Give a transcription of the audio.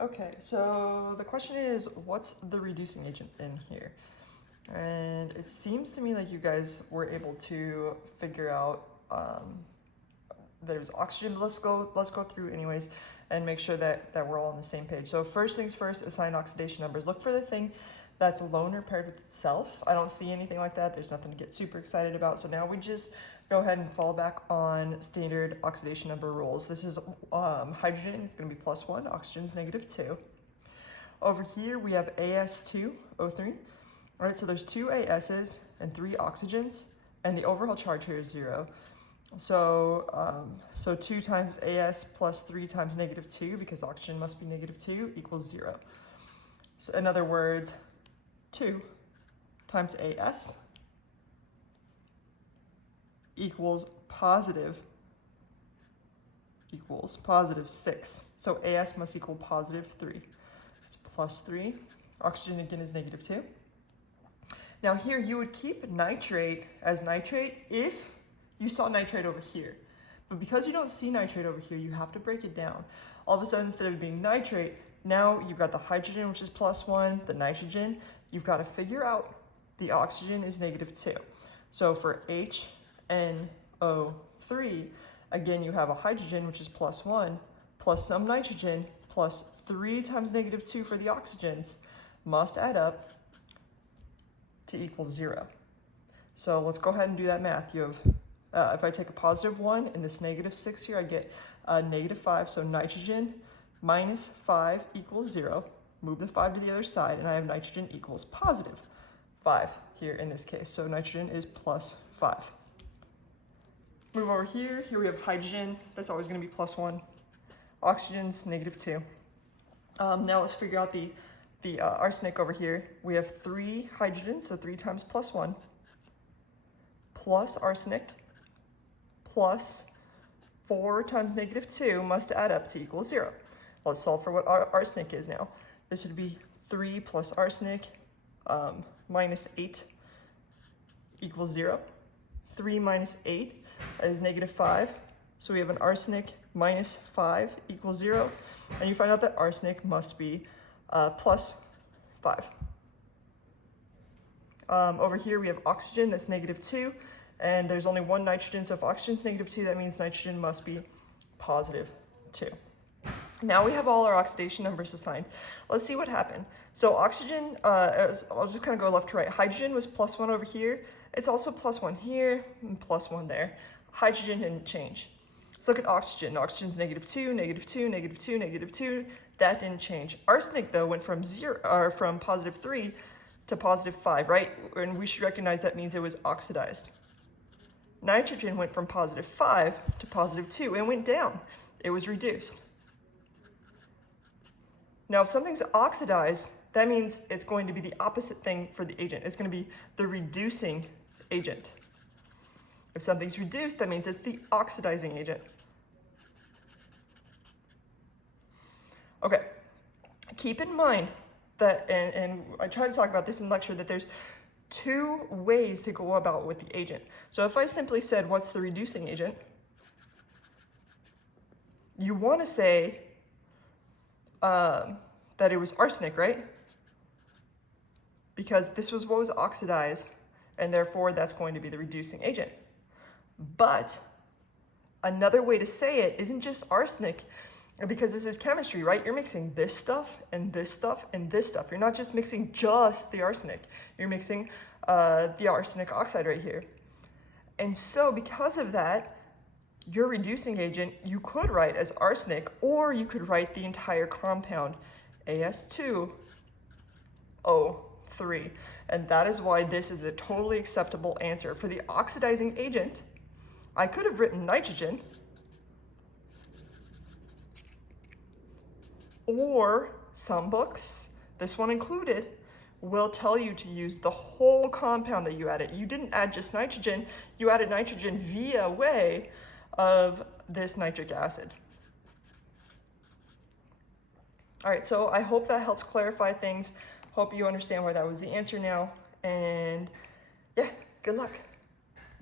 Okay, so the question is, what's the reducing agent in here? And it seems to me like you guys were able to figure out that it was oxygen. Let's go through anyways and make sure that we're all on the same page. So first things first, assign oxidation numbers. Look for the thing that's alone or paired with itself. I don't see anything like that. There's nothing to get super excited about. So now we just go ahead and fall back on standard oxidation number rules. This is hydrogen, it's gonna be +1, oxygen's -2. Over here we have As2O3. All right, so there's 2 AS's and 3 oxygens, and the overall charge here is 0. So 2 times AS plus 3 times -2, because oxygen must be -2, equals 0. So in other words, 2 times AS equals positive 6. So AS must equal +3. It's +3. Oxygen again is -2. Now here you would keep nitrate as nitrate if you saw nitrate over here. But because you don't see nitrate over here, you have to break it down. All of a sudden, instead of it being nitrate, now you've got the hydrogen, which is +1, the nitrogen. You've got to figure out the oxygen is -2. So for HNO3, again, you have a hydrogen, which is +1, plus some nitrogen, plus 3 times -2 for the oxygens, must add up to equal 0. So let's go ahead and do that math. You have, if I take a +1 and this -6 here, I get -5. So nitrogen minus 5 equals 0. Move the 5 to the other side, and I have nitrogen equals +5 here in this case. So nitrogen is +5. Move over here. Here we have hydrogen. That's always going to be +1. Oxygen's -2. Now let's figure out the arsenic over here. We have 3 hydrogens, so 3 times +1, plus arsenic, plus 4 times -2 must add up to equal 0. Let's solve for what arsenic is now. This would be 3 plus arsenic minus 8 equals 0. 3 minus 8 is -5. So we have an arsenic minus 5 equals 0. And you find out that arsenic must be +5. Over here we have oxygen, that's -2. And there's only one nitrogen, so if oxygen's -2, that means nitrogen must be +2. Now we have all our oxidation numbers assigned. Let's see what happened. So oxygen, I'll just kind of go left to right. Hydrogen was +1 over here. It's also +1 here and +1 there. Hydrogen didn't change. Let's look at oxygen. Oxygen's -2, -2, -2, -2. That didn't change. Arsenic though went from +3 to +5, right? And we should recognize that means it was oxidized. Nitrogen went from +5 to +2 and went down. It was reduced. Now, if something's oxidized, that means it's going to be the opposite thing for the agent. It's going to be the reducing agent. If something's reduced, that means it's the oxidizing agent. Okay, keep in mind that, and I try to talk about this in lecture, that there's 2 ways to go about with the agent. So if I simply said, what's the reducing agent? You want to say that it was arsenic, right? Because this was what was oxidized, and therefore that's going to be the reducing agent. But another way to say it isn't just arsenic, because this is chemistry, right? You're mixing this stuff and this stuff and this stuff. You're not just mixing just the arsenic. You're mixing the arsenic oxide right here. And so because of that, your reducing agent, you could write as arsenic, or you could write the entire compound, As2O3. And that is why this is a totally acceptable answer. For the oxidizing agent, I could have written nitrogen, or some books, this one included, will tell you to use the whole compound that you added. You didn't add just nitrogen, you added nitrogen via way of this nitric acid. All right, so I hope that helps clarify things. Hope you understand why that was the answer now. And yeah, good luck.